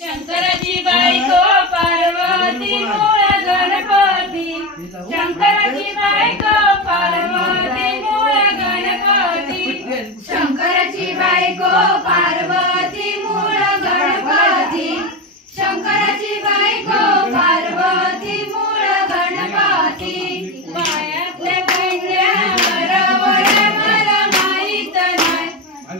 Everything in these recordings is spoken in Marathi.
शंकराची बायको पार्वती मूळ गणपती, शंकराची बायको पार्वती मूळ गणपती, शंकराची बायको पार्वती मूळ गणपती, शंकराची बायको पार्वती मूळ गणपती। पायातले पैंजण बरोबर मला माहित नाही,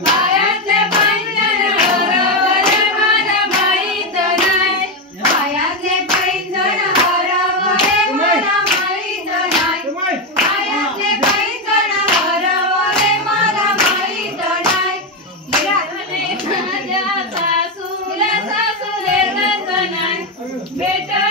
पायातले पैंजण बरोबर मला माहित नाही, पायातले पैंजण बरोबर मला माहित नाही, पायातले पैंजण बरोबर मला माहित नाही। माझ्या सासूला सासूले नाही, बेटा